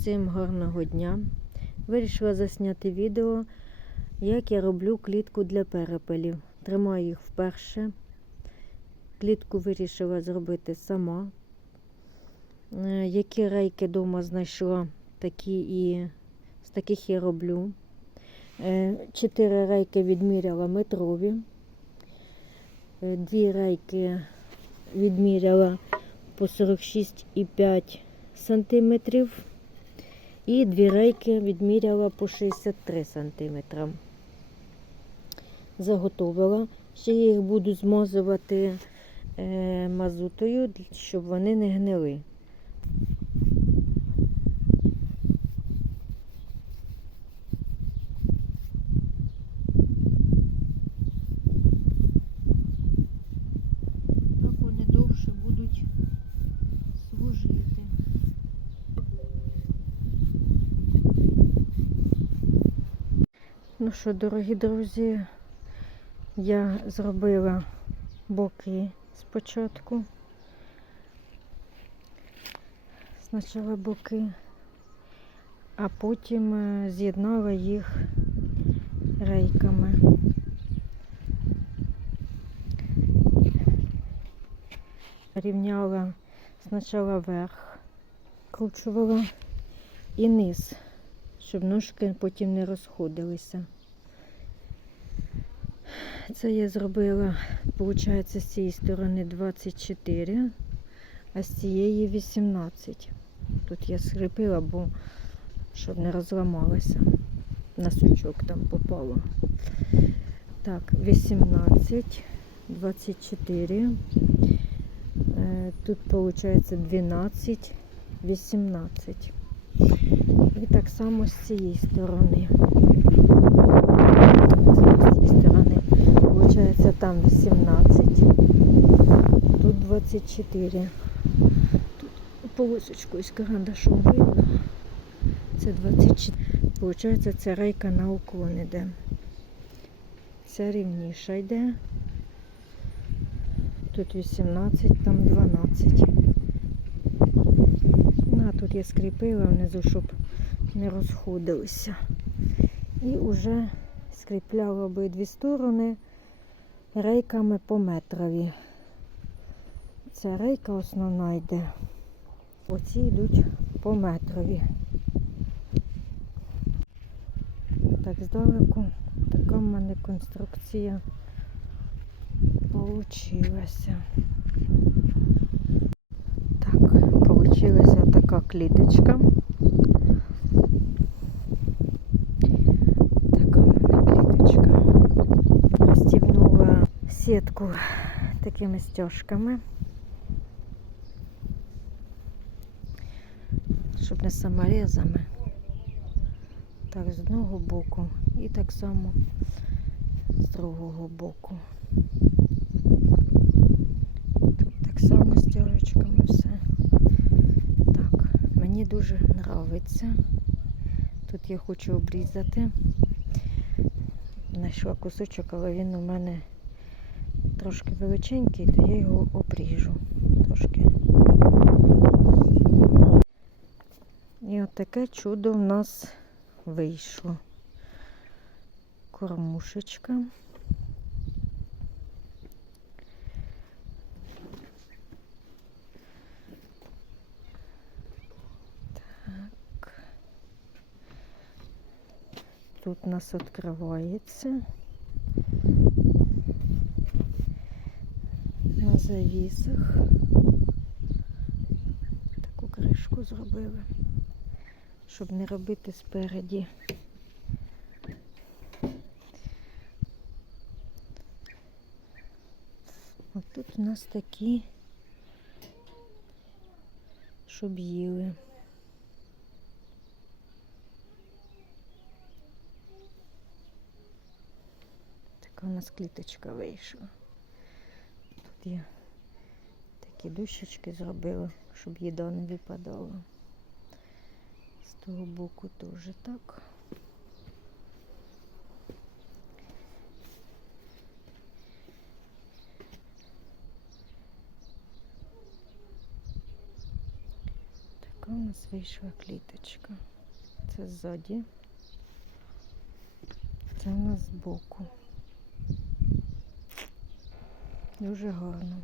Всім гарного дня. Вирішила засняти відео, як я роблю клітку для перепелів. Тримаю їх вперше. Клітку вирішила зробити сама. Е, Які рейки вдома знайшла, такі і з таких і роблю. Е, Чотири рейки відміряла метрові. Е, Дві рейки відміряла по 46,5 сантиметрів. І дві рейки відміряла по 63 см. Заготовила. Ще їх буду змазувати е, мазутою, щоб вони не гнили. Так вони довше будуть служити. Ну що, дорогі друзі, я зробила боки спочатку. Спочатку боки, а потім е, з'єднала їх рейками. Рівняла спочатку верх, кручувала і низ, щоб ножки потім не розходилися. Це я зробила, виходить, з цієї сторони 24, а з цієї 18. Тут я скріпила, бо щоб не розламалася. На сучок там попало. Так, 18, 24. Е, Тут виходить 12, 18. І так само з цієї сторони. З цієї сторони. Получається там 18, тут 24. Тут полосочку з карандашом видно. Це 24. Получається, ця рейка на уклон іде. Ця рівніша йде. Тут 18, там 12. Я скріпила внизу, щоб не розходилися. І вже скріпляла обидві сторони рейками по метрові. Ця рейка основна йде. Оці йдуть по метрові. Так, здалеку така в мене конструкція получилася. Так, получилася така кліточка. Така в мене кліточка. Розстібнула сітку такими стяжками, щоб не саморезами. Так, з одного боку і так само з другого боку. Тут так само з дуже подобається. Тут я хочу обрізати. Знайшла кусочок, але він у мене трошки величенький, то я його обріжу трошки. І от чудо в нас вийшло. Кормушечка. Тут у нас відкривається. На завісах. Таку кришку зробили щоб не робити спереді. От тут у нас такі, щоб їли. Така у нас кліточка вийшла. Тут я такі дощечки зробила, щоб їда не випадала. З того боку теж так. Така у нас вийшла кліточка. Це ззаді. Це у нас збоку. Дуже гарно.